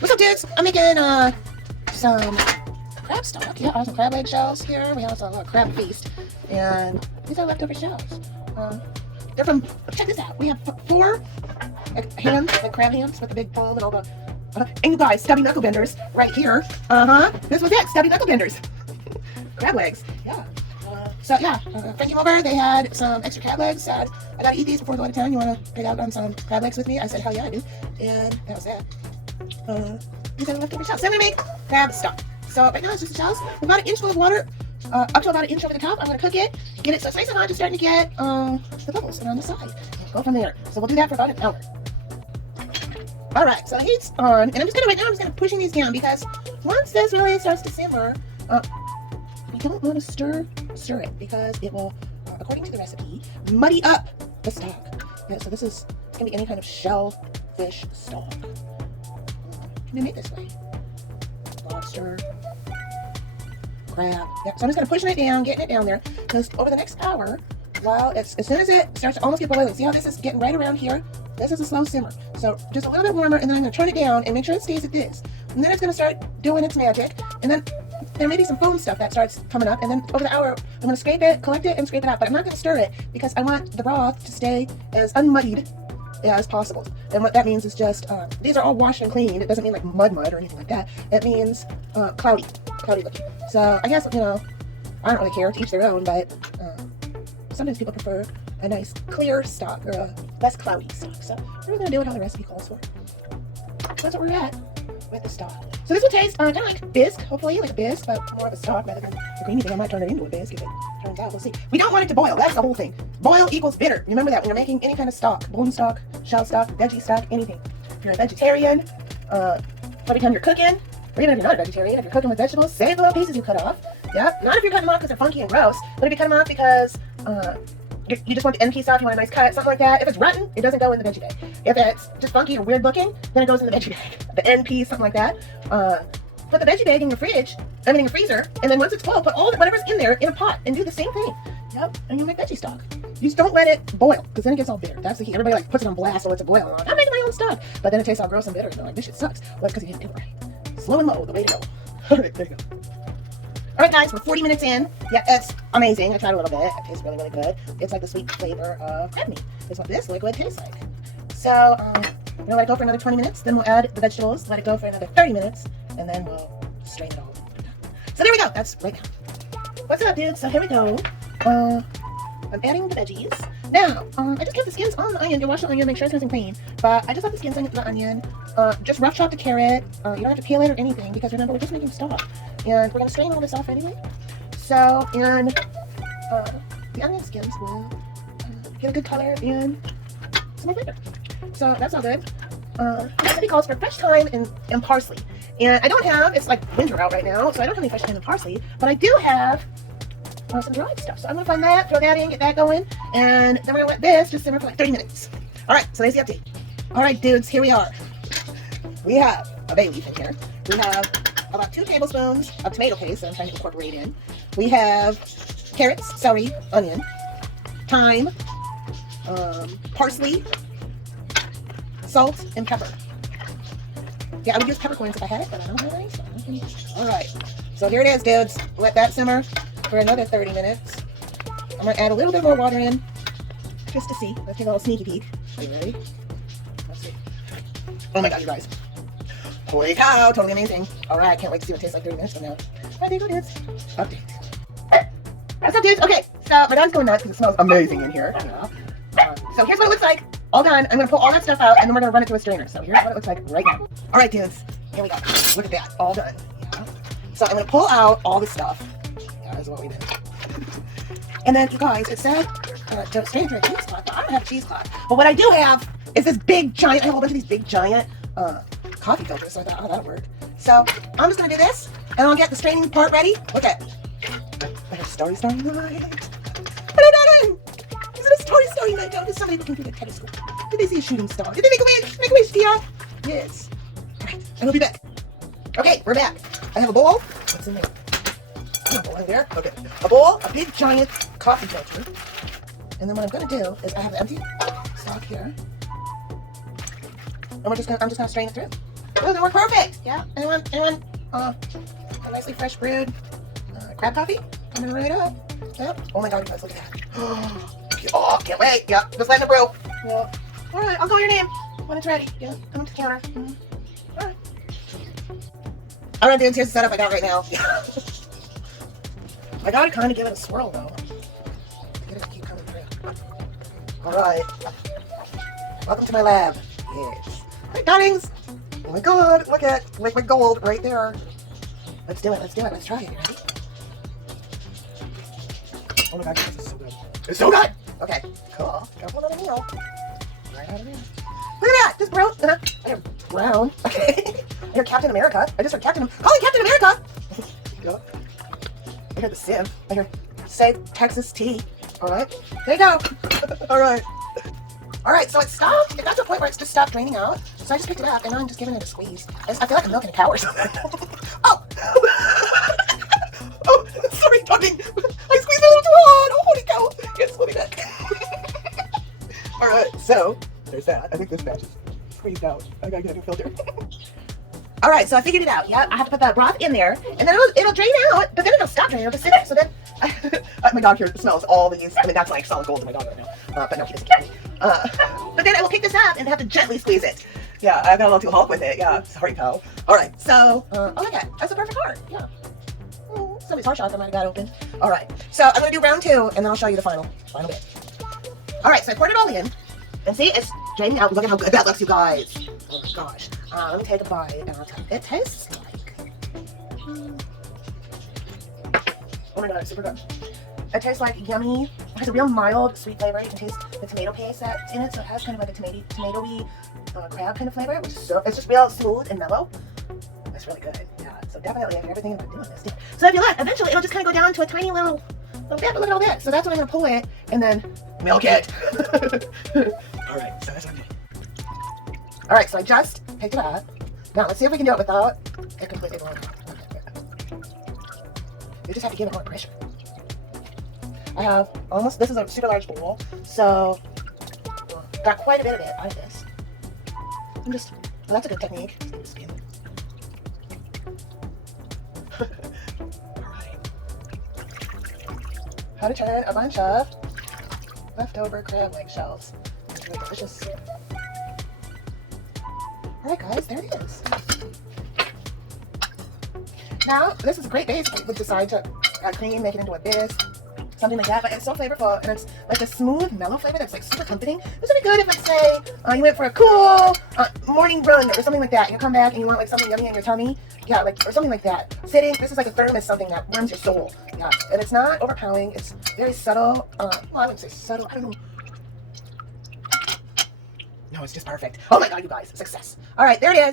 What's up, dudes? I'm making some crab stock. Yeah, some crab leg shells here. We have some crab feast, and these are leftover shells. They're from. Check this out. We have 4 hands, like crab hands, with the big palm and all the. And you guys, stubby knuckle benders right here. This was it. Stubby knuckle benders. Crab legs. Yeah. Friend came over. They had some extra crab legs. Said, I gotta eat these before I go out of town. You wanna pick out on some crab legs with me? I said, hell yeah, I do. And that was that. These are the leftover shells. So I'm gonna make crab stock. So right now it's just the shells. About 1 inch full of water, up to about 1 inch over the top. I'm gonna cook it, get it so it's nice and hot, just starting to get the bubbles around the side. Go from there. So we'll do that for about an hour. All right, so the heat's on, and I'm just gonna pushing these down because once this really starts to simmer, we don't want to stir it because it will, according to the recipe, muddy up the stock. Yeah, so it's gonna be any kind of shellfish stock. Can be made this way: lobster, crab. Yeah, so I'm just gonna push it down, getting it down there, because over the next hour, as soon as it starts to almost get boiling, see how this is getting right around here? This is a slow simmer. So just a little bit warmer, and then I'm gonna turn it down and make sure it stays at this. And then it's gonna start doing its magic, and then there may be some foam stuff that starts coming up, and then over the hour, I'm gonna scrape it, collect it, and scrape it out. But I'm not gonna stir it because I want the broth to stay as unmuddied as possible. And what that means is just, these are all washed and cleaned. It doesn't mean like mud or anything like that. It means cloudy looking. So I guess, I don't really care, to each their own, but sometimes people prefer a nice clear stock or a less cloudy stock. So we're gonna do it how the recipe calls for. That's what we're at with the stock. So this will taste kind of like bisque, hopefully, like a bisque, but more of a stock rather than a creamy thing. I might turn it into a bisque if it turns out. We'll see. We don't want it to boil. That's the whole thing. Boil equals bitter. Remember that when you're making any kind of stock, bone stock, shell stock, veggie stock, anything. If you're a vegetarian, by the time you're cooking, or even if you're not a vegetarian, if you're cooking with vegetables, save the little pieces you cut off. Yeah, not if you're cutting them off because they're funky and gross, but if you cut them off because you just want the end piece off, you want a nice cut, something like that. If it's rotten, it doesn't go in the veggie bag. If it's just funky or weird looking, then it goes in the veggie bag. The end piece, something like that. Put the veggie bag in your in your freezer, and then once it's full, put whatever's in there in a pot and do the same thing. Yep, and you make veggie stock. You just don't let it boil, because then it gets all bitter. That's the key. Everybody puts it on blast so it's a boil. I'm like, I'm making my own stock. But then it tastes all gross and bitter, and they're like, this shit sucks. Well, it's because you didn't do it right. Slow and low, the way to go. Alright, there you go. Alright guys, we're 40 minutes in. Yeah, it's amazing. I tried a little bit. It tastes really, really good. It's like the sweet flavor of crab meat. It's what this liquid tastes like. So, we're gonna let it go for another 20 minutes, then we'll add the vegetables, let it go for another 30 minutes, and then we'll strain it all. So there we go, that's right now. What's up, dudes? So here we go. I'm adding the veggies. Now, I just kept the skins on the onion. You wash the onion, make sure it's nice and clean. But I just left the skins on the onion. Just rough chop the carrot. You don't have to peel it or anything, because remember, we're just making stock. And we're gonna strain all this off anyway. So, and the onion skins will get a good color and some more flavor. So that's all good. The recipe calls for fresh thyme and parsley. And I don't have, it's like winter out right now, so I don't have any fresh thyme and parsley, but I do have some dried stuff. So I'm gonna find that, throw that in, get that going, and then we're gonna let this just simmer for like 30 minutes. All right, so there's the update. All right, dudes, here we are. We have a bay leaf in here. We have about 2 tablespoons of tomato paste that I'm trying to incorporate in. We have carrots, celery, onion, thyme, parsley, salt, and pepper. Yeah, I would use peppercorns if I had it, but I don't have any, so I'm not gonna... All right, so here it is, dudes. Let that simmer for another 30 minutes. I'm gonna add a little bit more water in, just to see. Let's take a little sneaky peek. Are you ready? Let's see. Oh my god, you guys. Holy cow, totally amazing. All right, can't wait to see what it tastes like 30 minutes from now. There you go, dudes. Update. What's up, dudes? Okay, so my dog's going nuts because it smells amazing in here. So here's what it looks like. All done. I'm gonna pull all that stuff out, and then we're gonna run it through a strainer. So here's what it looks like right now. All right, dudes. Here we go. Look at that. All done. Yeah. So I'm gonna pull out all the stuff. Yeah, that's what we did. And then, you guys, it said don't strain through a cheesecloth, but I don't have a cheesecloth. But what I do have is this big giant. I have a whole bunch of these big giant coffee filters. So I thought, oh, that'll work. So I'm just gonna do this, and I'll get the straining part ready. Look at. I have starry night. But I'm not in. Is it a starry night? Is somebody looking through the telescope? Did they see a shooting star? Did they make a wish? Make a wish, Tia? Yes. Alright, and we'll be back. Okay, we're back. I have a bowl. What's in there? I have a bowl in there. Okay. A bowl, a big giant coffee filter. And then what I'm gonna do is I have the empty stock here. And I'm just gonna strain it through. Oh, they were perfect. Yeah. Anyone? A nicely fresh brewed crab coffee coming right up. Yep. Oh my God, you guys, look at that. Oh, can't wait. Yep. Just letting it brew. Yeah. All right. I'll call your name when it's ready. Yeah. Come to the counter. All right. All right, dudes. Here's the setup I got right now. I gotta kind of give it a swirl though. Get it to keep coming through. All right. Welcome to my lab. Yes. Hey, darlings. Oh my God, look at liquid gold right there. Let's do it. Let's try it. Ready? Oh my God, this is so good. It's so good. Okay, cool. Careful another meal. Right out of here. Look at that. Just brown. I hear brown. Okay. I hear Captain America. I just heard calling Captain America. Go. I hear the Civ. I hear say Texas tea. All right. There you go. All right. All right, so it stopped. It got to a point where it's just stopped draining out. So I just picked it up, and now I'm just giving it a squeeze. I feel like I'm milking a cow or something. Oh! Oh, sorry, talking. I squeezed a little too hard. Oh, holy cow. Yes, let me back. All right, so there's that. I think this batch is squeezed out. I gotta get a new filter. All right, so I figured it out. Yeah, I have to put that broth in there, and then it'll drain out, but then it'll stop draining. It'll just sit there. So then, my dog here smells all these. I mean, that's like solid gold to my dog right now. But no, he doesn't care. But then I will pick this up and have to gently squeeze it. Yeah, I got a little too hard with it. Yeah, sorry, pal. All right, so oh my God, that's a perfect heart. Yeah. Somebody's heart shot that might have got open. All right, so I'm gonna do round 2, and then I'll show you the final bit. All right, so I poured it all in, and see, it's draining out. Look at how good that looks, you guys. Oh my gosh. Let me take a bite, and I'll tell you. It tastes like. Oh my God, it's super good. It tastes like yummy. It has a real mild sweet flavor. You can taste the tomato paste that's in it, so it has kind of like a tomatoey crab kind of flavor, which is so, it's just real smooth and mellow. It's really good. Yeah, so definitely if you're ever thinking about doing this, so if you look, eventually it'll just kind of go down to a tiny little bit, a little bit. So that's when I'm gonna pull it and then milk it. All right, so that's what I'm doing. All right, so I just picked it up. Now let's see if we can do it without it completely blowing up. You just have to give it more pressure. I have almost, this is a super large bowl, so got quite a bit of it out of this. I'm just, well, that's a good technique. Just give it a spin. Alright. How to turn a bunch of leftover crab leg shells into a delicious soup. Alright guys, there it is. Now, this is a great base. I would decide to add cream, make it into a bisque, something like that, but it's so flavorful, and it's like a smooth, mellow flavor that's like super comforting. This would be good if, let's say, you went for a cool morning run or something like that, and you come back and you want like something yummy in your tummy, yeah, like, or something like that. Sitting, this is like a thermos, something that warms your soul, yeah, and it's not overpowering, it's very subtle, well, I wouldn't say subtle, I don't know. No, it's just perfect. Oh my God, you guys, success. All right, there it is.